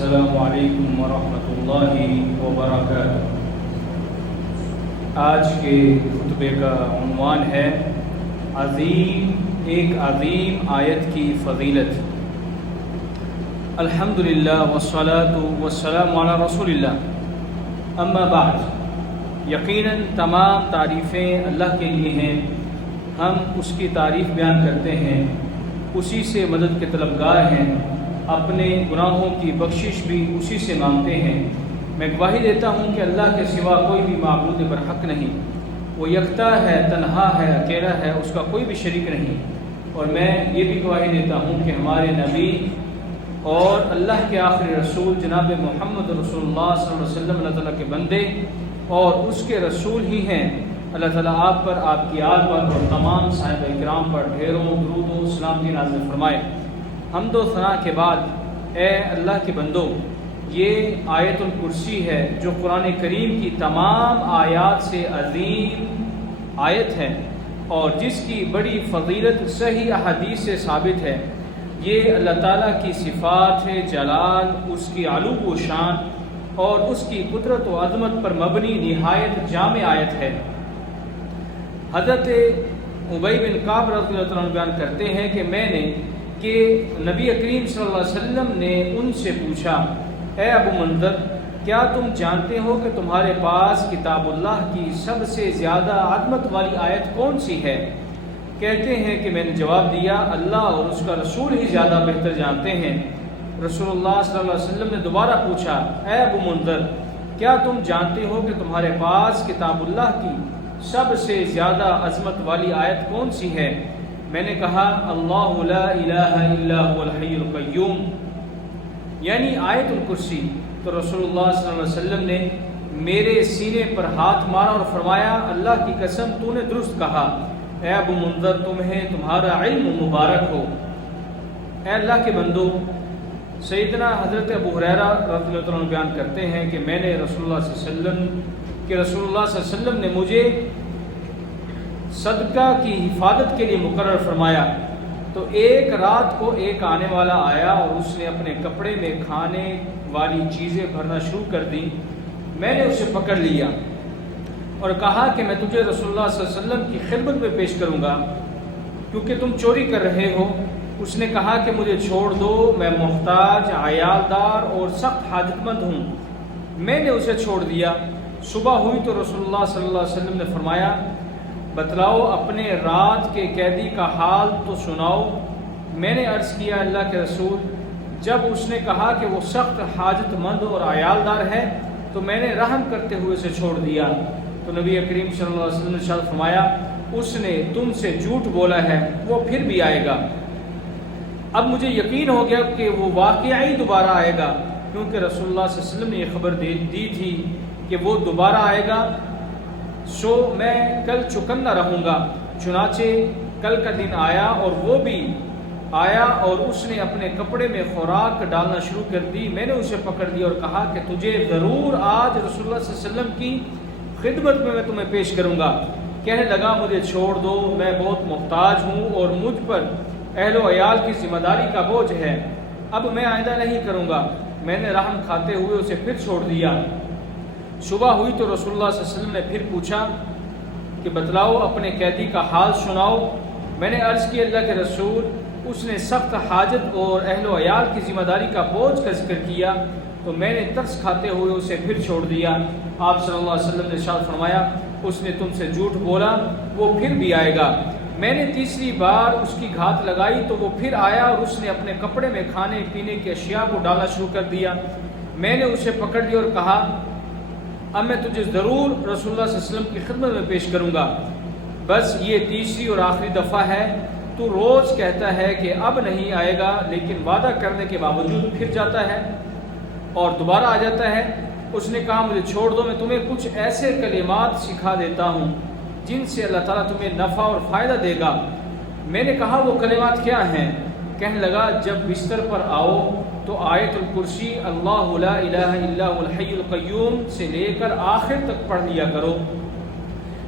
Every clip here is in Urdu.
السلام علیکم ورحمۃ اللہ وبرکاتہ۔ آج کے خطبے کا عنوان ہے ایک عظیم آیت کی فضیلت۔ الحمدللہ والصلاۃ والسلام علی رسول اللہ، اما بعد۔ یقیناً تمام تعریفیں اللہ کے لیے ہیں، ہم اس کی تعریف بیان کرتے ہیں، اسی سے مدد کے طلبگار ہیں، اپنے گناہوں کی بخشش بھی اسی سے مانگتے ہیں۔ میں گواہی دیتا ہوں کہ اللہ کے سوا کوئی بھی معبود برحق نہیں، وہ یکتا ہے، تنہا ہے، اکیلا ہے، اس کا کوئی بھی شریک نہیں۔ اور میں یہ بھی گواہی دیتا ہوں کہ ہمارے نبی اور اللہ کے آخری رسول جناب محمد رسول اللہ صلی اللہ علیہ وسلم اللہ تعالیٰ کے بندے اور اس کے رسول ہی ہیں۔ اللہ تعالیٰ آپ پر، آپ کی آل پر اور تمام صحابہ کرام پر ڈھیروں درود و سلامتی نازل فرمائے۔ حمد و ثنا کے بعد اے اللہ کے بندو، یہ آیت الکرسی ہے جو قرآن کریم کی تمام آیات سے عظیم آیت ہے اور جس کی بڑی فضیلت صحیح احادیث سے ثابت ہے۔ یہ اللہ تعالیٰ کی صفات جلال، اس کی علو و شان اور اس کی قدرت و عظمت پر مبنی نہایت جامع آیت ہے۔ حضرت ابی بن کعب رضی اللہ عنہ بیان کرتے ہیں کہ نبی کریم صلی اللہ علیہ وسلم نے ان سے پوچھا، اے ابو منذر، کیا تم جانتے ہو کہ تمہارے پاس کتاب اللہ کی سب سے زیادہ عظمت والی آیت کون سی ہے؟ کہتے ہیں کہ میں نے جواب دیا، اللہ اور اس کا رسول ہی زیادہ بہتر جانتے ہیں۔ رسول اللہ صلی اللہ علیہ وسلم نے دوبارہ پوچھا، اے ابو منذر، کیا تم جانتے ہو کہ تمہارے پاس کتاب اللہ کی سب سے زیادہ عظمت والی آیت کون سی ہے؟ میں نے کہا، اللہ لا الہ الا هو الحی القیوم، یعنی آیت الکرسی۔ تو رسول اللہ صلی اللہ علیہ وسلم نے میرے سینے پر ہاتھ مارا اور فرمایا، اللہ کی قسم تو نے درست کہا، اے ابو منذر، تمہیں تمہارا علم مبارک ہو۔ اے اللہ کے بندو، سیدنا حضرت ابو ہریرہ رضی اللہ عنہ بیان کرتے ہیں کہ میں نے رسول اللہ صلی اللہ علیہ وسلم نے مجھے صدقہ کی حفاظت کے لیے مقرر فرمایا۔ تو ایک رات کو ایک آنے والا آیا اور اس نے اپنے کپڑے میں کھانے والی چیزیں بھرنا شروع کر دی۔ میں نے اسے پکڑ لیا اور کہا کہ میں تجھے رسول اللہ صلی اللہ علیہ وسلم کی خدمت میں پیش کروں گا کیونکہ تم چوری کر رہے ہو۔ اس نے کہا کہ مجھے چھوڑ دو، میں محتاج، عیالدار اور سخت حاجت مند ہوں۔ میں نے اسے چھوڑ دیا۔ صبح ہوئی تو رسول اللہ صلی اللہ علیہ وسلم نے فرمایا، بتلاؤ اپنے رات کے قیدی کا حال تو سناؤ۔ میں نے عرض کیا، اللہ کے رسول، جب اس نے کہا کہ وہ سخت حاجت مند اور عیالدار ہے تو میں نے رحم کرتے ہوئے اسے چھوڑ دیا۔ تو نبی کریم صلی اللہ علیہ وسلم نے ارشاد فرمایا، اس نے تم سے جھوٹ بولا ہے، وہ پھر بھی آئے گا۔ اب مجھے یقین ہو گیا کہ وہ واقعی دوبارہ آئے گا، کیونکہ رسول اللہ صلی اللہ علیہ وسلم نے یہ خبر دی تھی کہ وہ دوبارہ آئے گا، سو میں کل چکنا رہوں گا۔ چنانچہ کل کا دن آیا اور وہ بھی آیا اور اس نے اپنے کپڑے میں خوراک ڈالنا شروع کر دی۔ میں نے اسے پکڑ دیا اور کہا کہ تجھے ضرور آج رسول اللہ صلی اللہ علیہ وسلم کی خدمت میں تمہیں پیش کروں گا۔ کہنے لگا، مجھے چھوڑ دو، میں بہت محتاج ہوں اور مجھ پر اہل و عیال کی ذمہ داری کا بوجھ ہے، اب میں آئندہ نہیں کروں گا۔ میں نے رحم کھاتے ہوئے اسے پھر چھوڑ دیا۔ صبح ہوئی تو رسول اللہ صلی اللہ علیہ وسلم نے پھر پوچھا کہ بتلاؤ اپنے قیدی کا حال سناؤ۔ میں نے عرض کی، اللہ کے رسول، اس نے سخت حاجت اور اہل و عیال کی ذمہ داری کا بوجھ کا ذکر کیا۔ تو میں نے ترس کھاتے ہوئے اسے پھر چھوڑ دیا۔ آپ صلی اللہ علیہ وسلم نے ارشاد فرمایا، اس نے تم سے جھوٹ بولا، وہ پھر بھی آئے گا۔ میں نے تیسری بار اس کی گھات لگائی تو وہ پھر آیا اور اس نے اپنے کپڑے میں کھانے پینے کی اشیاء کو ڈالنا شروع کر دیا۔ میں نے اسے پکڑ لیا اور کہا، اب میں تجھے ضرور رسول اللہ صلی اللہ علیہ وسلم کی خدمت میں پیش کروں گا، بس یہ تیسری اور آخری دفعہ ہے۔ تو روز کہتا ہے کہ اب نہیں آئے گا، لیکن وعدہ کرنے کے باوجود پھر جاتا ہے اور دوبارہ آ جاتا ہے۔ اس نے کہا، مجھے چھوڑ دو، میں تمہیں کچھ ایسے کلمات سکھا دیتا ہوں جن سے اللہ تعالیٰ تمہیں نفع اور فائدہ دے گا۔ میں نے کہا، وہ کلمات کیا ہیں؟ کہنے لگا، جب بستر پر آؤ تو آیت الکرسی اللہ لا الہ الا هو الحی القیوم سے لے کر آخر تک پڑھ لیا کرو۔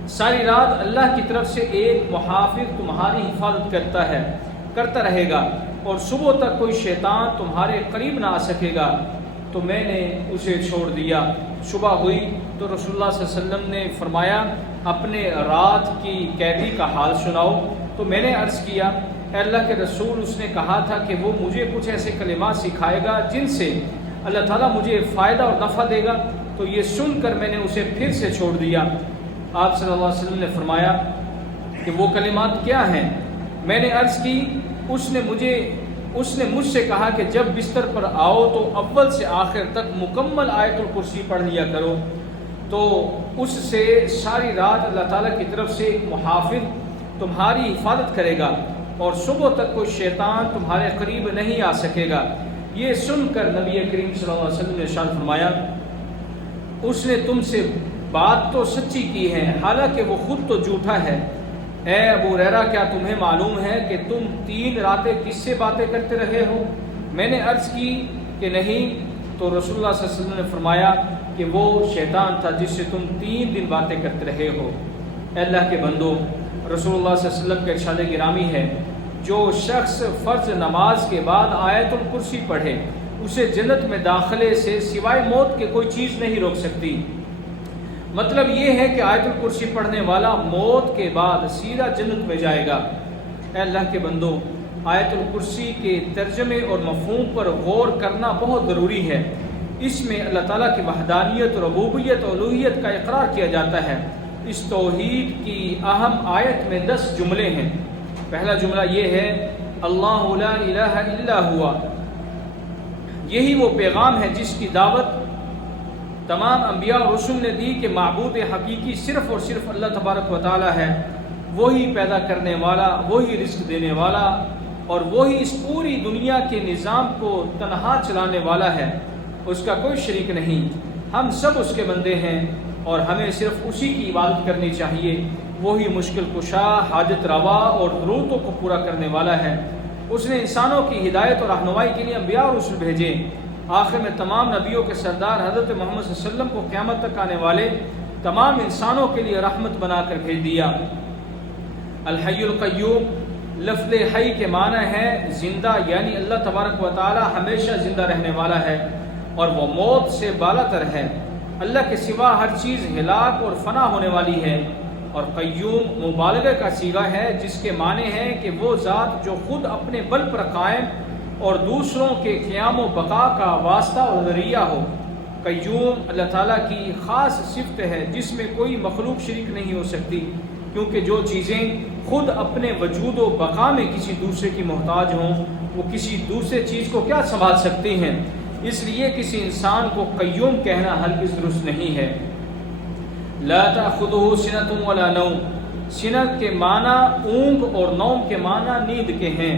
ساری رات اللہ کی طرف سے ایک محافظ تمہاری حفاظت کرتا رہے گا اور صبح تک کوئی شیطان تمہارے قریب نہ آ سکے گا۔ تو میں نے اسے چھوڑ دیا۔ صبح ہوئی تو رسول اللہ صلی اللہ علیہ وسلم نے فرمایا اپنے رات کی قیدی کا حال سناؤ۔ تو میں نے عرض کیا اے اللہ کے رسول، اس نے کہا تھا کہ وہ مجھے کچھ ایسے کلمات سکھائے گا جن سے اللہ تعالیٰ مجھے فائدہ اور نفع دے گا، تو یہ سن کر میں نے اسے پھر سے چھوڑ دیا۔ آپ صلی اللہ علیہ وسلم نے فرمایا کہ وہ کلمات کیا ہیں؟ میں نے عرض کی اس نے مجھ سے کہا کہ جب بستر پر آؤ تو اول سے آخر تک مکمل آیت الکرسی پڑھ لیا کرو، تو اس سے ساری رات اللہ تعالیٰ کی طرف سے ایک محافظ تمہاری حفاظت کرے گا اور صبح تک کوئی شیطان تمہارے قریب نہیں آ سکے گا۔ یہ سن کر نبی کریم صلی اللہ علیہ وسلم نے ارشاد فرمایا اس نے تم سے بات تو سچی کی ہے، حالانکہ وہ خود تو جھوٹا ہے۔ اے ابو ہریرہ، کیا تمہیں معلوم ہے کہ تم 3 راتیں کس سے باتیں کرتے رہے ہو؟ میں نے عرض کی کہ نہیں، تو رسول اللہ صلی اللہ علیہ وسلم نے فرمایا کہ وہ شیطان تھا جس سے تم 3 دن باتیں کرتے رہے ہو۔ اے اللہ کے بندو، رسول اللہ صلی اللہ علیہ وسلم کا ارشاد گرامی ہے جو شخص فرض نماز کے بعد آیت الکرسی پڑھے اسے جنت میں داخلے سے سوائے موت کے کوئی چیز نہیں روک سکتی۔ مطلب یہ ہے کہ آیت الکرسی پڑھنے والا موت کے بعد سیدھا جنت میں جائے گا۔ اے اللہ کے بندو، آیت الکرسی کے ترجمے اور مفہوم پر غور کرنا بہت ضروری ہے۔ اس میں اللہ تعالیٰ کی وحدانیت، ربوبیت اور الوہیت کا اقرار کیا جاتا ہے۔ اس توحید کی اہم آیت میں 10 جملے ہیں۔ پہلا جملہ یہ ہے اللہ لا الہ الا ہوا، یہی وہ پیغام ہے جس کی دعوت تمام انبیاء اور رسول نے دی کہ معبود حقیقی صرف اور صرف اللہ تبارک و تعالی ہے، وہی پیدا کرنے والا، وہی رزق دینے والا اور وہی اس پوری دنیا کے نظام کو تنہا چلانے والا ہے، اس کا کوئی شریک نہیں۔ ہم سب اس کے بندے ہیں اور ہمیں صرف اسی کی عبادت کرنی چاہیے۔ وہی مشکل کشا، حاجت روا اور ضرورتوں کو پورا کرنے والا ہے۔ اس نے انسانوں کی ہدایت اور رہنمائی کے لیے انبیاء اور رسول بھیجے۔ آخر میں تمام نبیوں کے سردار حضرت محمد صلی اللہ علیہ وسلم کو قیامت تک آنے والے تمام انسانوں کے لیے رحمت بنا کر بھیج دیا۔ الحی القیوم، لفظ حی کے معنی ہے زندہ، یعنی اللہ تبارک و تعالی ہمیشہ زندہ رہنے والا ہے اور وہ موت سے بالا تر ہے۔ اللہ کے سوا ہر چیز ہلاک اور فنا ہونے والی ہے۔ اور قیوم مبالغہ کا صیغہ ہے جس کے معنی ہے کہ وہ ذات جو خود اپنے بل پر قائم اور دوسروں کے قیام و بقا کا واسطہ اور ذریعہ ہو۔ قیوم اللہ تعالیٰ کی خاص صفت ہے جس میں کوئی مخلوق شریک نہیں ہو سکتی، کیونکہ جو چیزیں خود اپنے وجود و بقا میں کسی دوسرے کی محتاج ہوں وہ کسی دوسرے چیز کو کیا سنبھال سکتی ہیں، اس لیے کسی انسان کو قیوم کہنا ہرگز درست نہیں ہے۔ لا تأخذہ سنۃ ولا نوم، سنت کے معنی اونگ اور نوم کے معنی نیند کے ہیں۔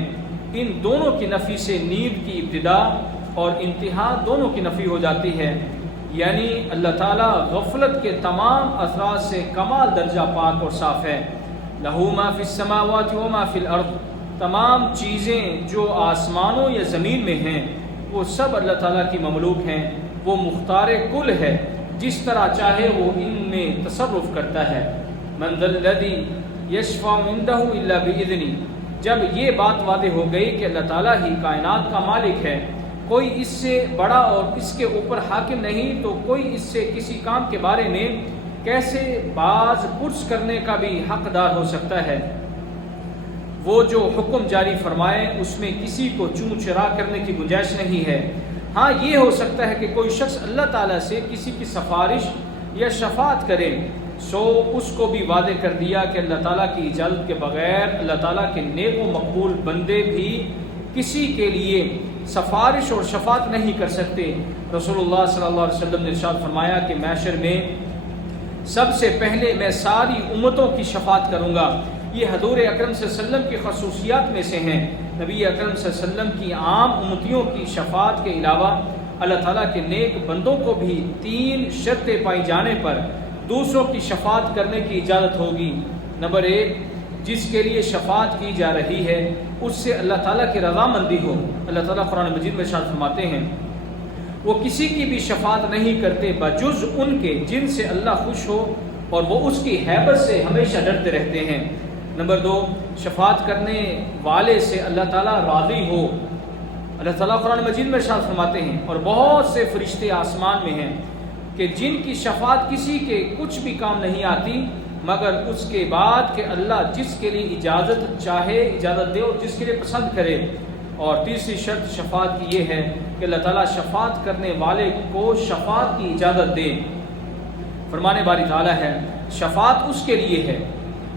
ان دونوں کی نفی سے نیند کی ابتدا اور انتہا دونوں کی نفی ہو جاتی ہے، یعنی اللہ تعالیٰ غفلت کے تمام اثرات سے کمال درجہ پاک اور صاف ہے۔ لہ ما فی السماوات و ما فی الارض، تمام چیزیں جو آسمانوں یا زمین میں ہیں وہ سب اللہ تعالیٰ کی مملوک ہیں۔ وہ مختار کل ہے، جس طرح چاہے وہ ان میں تصرف کرتا ہے۔ من ذا الذی یشفع عندہ الا باذنہ، جب یہ بات واضح ہو گئی کہ اللہ تعالیٰ ہی کائنات کا مالک ہے، کوئی اس سے بڑا اور اس کے اوپر حاکم نہیں، تو کوئی اس سے کسی کام کے بارے میں کیسے باز پرس کرنے کا بھی حقدار ہو سکتا ہے؟ وہ جو حکم جاری فرمائے اس میں کسی کو چوں چرا کرنے کی گنجائش نہیں ہے۔ ہاں یہ ہو سکتا ہے کہ کوئی شخص اللہ تعالیٰ سے کسی کی سفارش یا شفاعت کرے، سو اس کو بھی واضح کر دیا کہ اللہ تعالیٰ کی اجازت کے بغیر اللہ تعالیٰ کے نیک و مقبول بندے بھی کسی کے لیے سفارش اور شفاعت نہیں کر سکتے۔ رسول اللہ صلی اللہ علیہ وسلم نے ارشاد فرمایا کہ محشر میں سب سے پہلے میں ساری امتوں کی شفاعت کروں گا۔ یہ حضور اکرم صلی اللہ علیہ وسلم کی خصوصیات میں سے ہیں۔ نبی اکرم صلی اللہ علیہ وسلم کی عام امتیوں کی شفاعت کے علاوہ اللہ تعالیٰ کے نیک بندوں کو بھی 3 شرطیں پائی جانے پر دوسروں کی شفاعت کرنے کی اجازت ہوگی۔ نمبر 1، جس کے لیے شفاعت کی جا رہی ہے اس سے اللہ تعالیٰ کی رضامندی ہو۔ اللہ تعالیٰ قرآن مجید میں ارشاد فرماتے ہیں وہ کسی کی بھی شفاعت نہیں کرتے بجز ان کے جن سے اللہ خوش ہو اور وہ اس کی ہیبت سے ہمیشہ ڈرتے رہتے ہیں۔ نمبر 2، شفاعت کرنے والے سے اللہ تعالیٰ راضی ہو، اللہ تعالیٰ قرآن مجید میں ارشاد فرماتے ہیں اور بہت سے فرشتے آسمان میں ہیں کہ جن کی شفاعت کسی کے کچھ بھی کام نہیں آتی مگر اس کے بعد کہ اللہ جس کے لیے اجازت چاہے اجازت دے اور جس کے لیے پسند کرے۔ اور تیسری شرط شفاعت کی یہ ہے کہ اللہ تعالیٰ شفاعت کرنے والے کو شفاعت کی اجازت دے۔ فرمانے باری تعالیٰ ہے شفاعت اس کے لیے ہے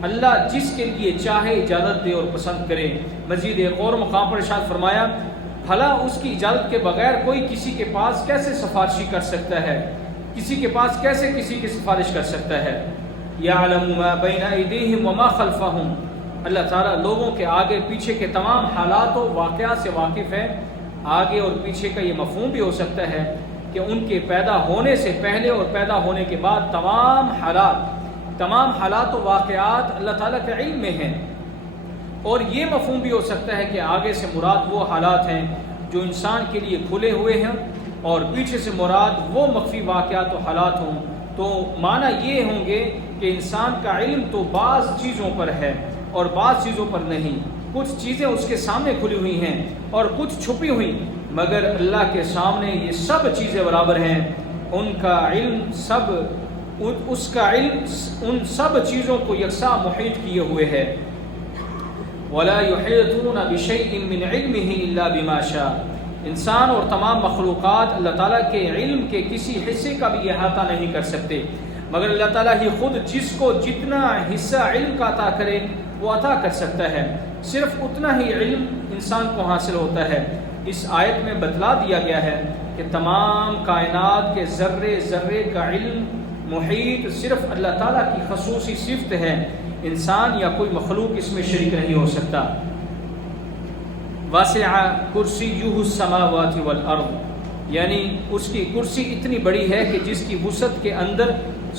اللہ جس کے لیے چاہے اجازت دے اور پسند کرے۔ مزید ایک اور مقام پر ارشاد فرمایا بھلا اس کی اجازت کے بغیر کوئی کسی کے پاس کیسے سفارشی کر سکتا ہے، کسی کے پاس کیسے کسی کی سفارش کر سکتا ہے۔ یعلم ما بین ایدیہم وما خلفہم، اللہ تعالیٰ لوگوں کے آگے پیچھے کے تمام حالات و واقعات سے واقف ہے۔ آگے اور پیچھے کا یہ مفہوم بھی ہو سکتا ہے کہ ان کے پیدا ہونے سے پہلے اور پیدا ہونے کے بعد تمام حالات و واقعات اللہ تعالیٰ کے علم میں ہیں، اور یہ مفہوم بھی ہو سکتا ہے کہ آگے سے مراد وہ حالات ہیں جو انسان کے لیے کھلے ہوئے ہیں اور پیچھے سے مراد وہ مخفی واقعات و حالات ہوں۔ تو معنی یہ ہوں گے کہ انسان کا علم تو بعض چیزوں پر ہے اور بعض چیزوں پر نہیں، کچھ چیزیں اس کے سامنے کھلی ہوئی ہیں اور کچھ چھپی ہوئی، مگر اللہ کے سامنے یہ سب چیزیں برابر ہیں۔ ان کا علم ان سب چیزوں کو یکساں محیط کیے ہوئے ہے۔ وَلَا يُحِيطُونَ بِشَيْءٍ مِّنْ عِلْمِهِ إِلَّا بِمَا شَاءَ، انسان اور تمام مخلوقات اللہ تعالیٰ کے علم کے کسی حصے کا بھی احاطہ نہیں کر سکتے، مگر اللہ تعالیٰ ہی خود جس کو جتنا حصہ علم کا عطا کرے وہ عطا کر سکتا ہے، صرف اتنا ہی علم انسان کو حاصل ہوتا ہے۔ اس آیت میں بتلا دیا گیا ہے کہ تمام کائنات کے ذرے ذرے کا علم محیط صرف اللہ تعالیٰ کی خصوصی صفت ہے، انسان یا کوئی مخلوق اس میں شریک نہیں ہو سکتا۔ واسع کرسیہ السماوات والارض، یعنی اس کی کرسی اتنی بڑی ہے کہ جس کی وسعت کے اندر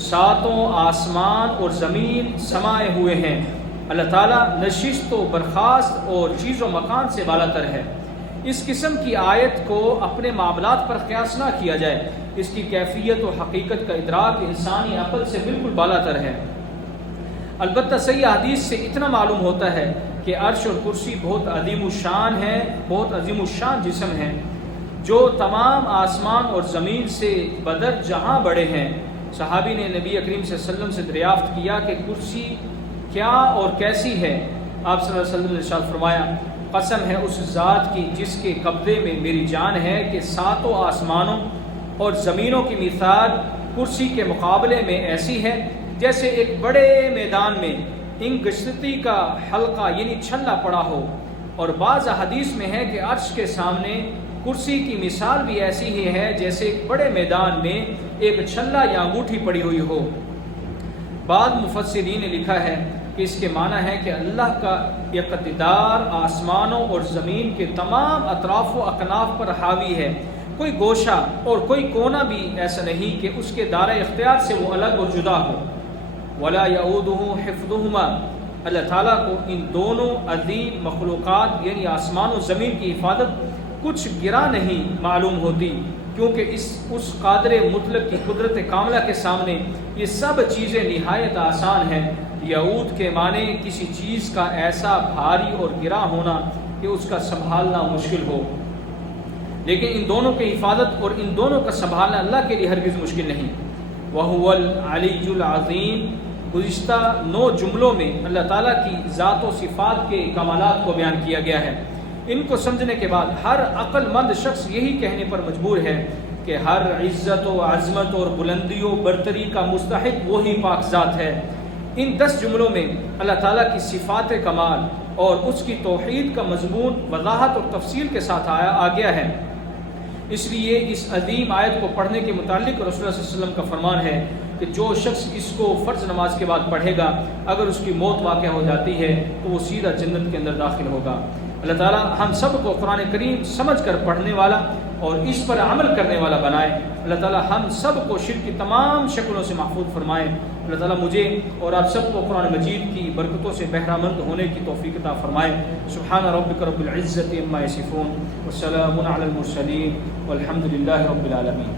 ساتوں آسمان اور زمین سمائے ہوئے ہیں۔ اللہ تعالیٰ نشست و برخاست اور چیز و مکان سے بالا تر ہے۔ اس قسم کی آیت کو اپنے معاملات پر قیاس نہ کیا جائے، اس کی کیفیت و حقیقت کا ادراک انسانی عقل سے بالکل بالا تر ہے۔ البتہ صحیح حدیث سے اتنا معلوم ہوتا ہے کہ عرش اور کرسی بہت عظیم الشان ہے، بہت عظیم الشان جسم ہیں جو تمام آسمان اور زمین سے بدر جہاں بڑے ہیں۔ صحابی نے نبی کریم صلی اللہ علیہ وسلم سے دریافت کیا کہ کرسی کیا اور کیسی ہے؟ آپ صلی اللہ علیہ وسلم نے ارشاد فرمایا قسم ہے اس ذات کی جس کے قبضے میں میری جان ہے کہ ساتوں آسمانوں اور زمینوں کی مثال کرسی کے مقابلے میں ایسی ہے جیسے ایک بڑے میدان میں انگشتی کا حلقہ یعنی چھلا پڑا ہو۔ اور بعض حدیث میں ہے کہ عرش کے سامنے کرسی کی مثال بھی ایسی ہی ہے جیسے ایک بڑے میدان میں ایک چھلا یا انگوٹھی پڑی ہوئی ہو۔ بعض مفسرین نے لکھا ہے کہ اس کے معنی ہے کہ اللہ کا اقتدار آسمانوں اور زمین کے تمام اطراف و اکناف پر حاوی ہے، کوئی گوشہ اور کوئی کونا بھی ایسا نہیں کہ اس کے دائرۂ اختیار سے وہ الگ اور جدا ہو۔ ولا یعودہ حفظہما، اللہ تعالیٰ کو ان دونوں عظیم مخلوقات یعنی آسمان و زمین کی حفاظت کچھ گرا نہیں معلوم ہوتی، کیونکہ اس قادر مطلق کی قدرت کاملہ کے سامنے یہ سب چیزیں نہایت آسان ہیں۔ یعود کے معنی کسی چیز کا ایسا بھاری اور گرا ہونا کہ اس کا سنبھالنا مشکل ہو، لیکن ان دونوں کی حفاظت اور ان دونوں کا سنبھالنا اللہ کے لیے ہرگز مشکل نہیں۔ وَهُوَ الْعَلِيُّ الْعَظِيمُ، گزشتہ 9 جملوں میں اللہ تعالیٰ کی ذات و صفات کے کمالات کو بیان کیا گیا ہے۔ ان کو سمجھنے کے بعد ہر عقل مند شخص یہی کہنے پر مجبور ہے کہ ہر عزت و عظمت اور بلندی و برتری کا مستحق وہی پاک ذات ہے۔ ان 10 جملوں میں اللہ تعالیٰ کی صفات کمال اور اس کی توحید کا مضمون وضاحت اور تفصیل کے ساتھ آ گیا ہے۔ اس لیے اس عظیم آیت کو پڑھنے کے متعلق رسول اللہ صلی اللہ علیہ وسلم کا فرمان ہے کہ جو شخص اس کو فرض نماز کے بعد پڑھے گا، اگر اس کی موت واقع ہو جاتی ہے تو وہ سیدھا جنت کے اندر داخل ہوگا۔ اللہ تعالیٰ ہم سب کو قرآن کریم سمجھ کر پڑھنے والا اور اس پر عمل کرنے والا بنائے۔ اللہ تعالیٰ ہم سب کو شرک کی تمام شکلوں سے محفوظ فرمائے۔ اللہ تعالیٰ مجھے اور آپ سب کو قرآن مجید کی برکتوں سے بہرہ مند ہونے کی توفیق عطا فرمائے۔ سبحان ربک رب العزت عما یصفون والسلام علی المرسلین والحمد للہ رب العالمین۔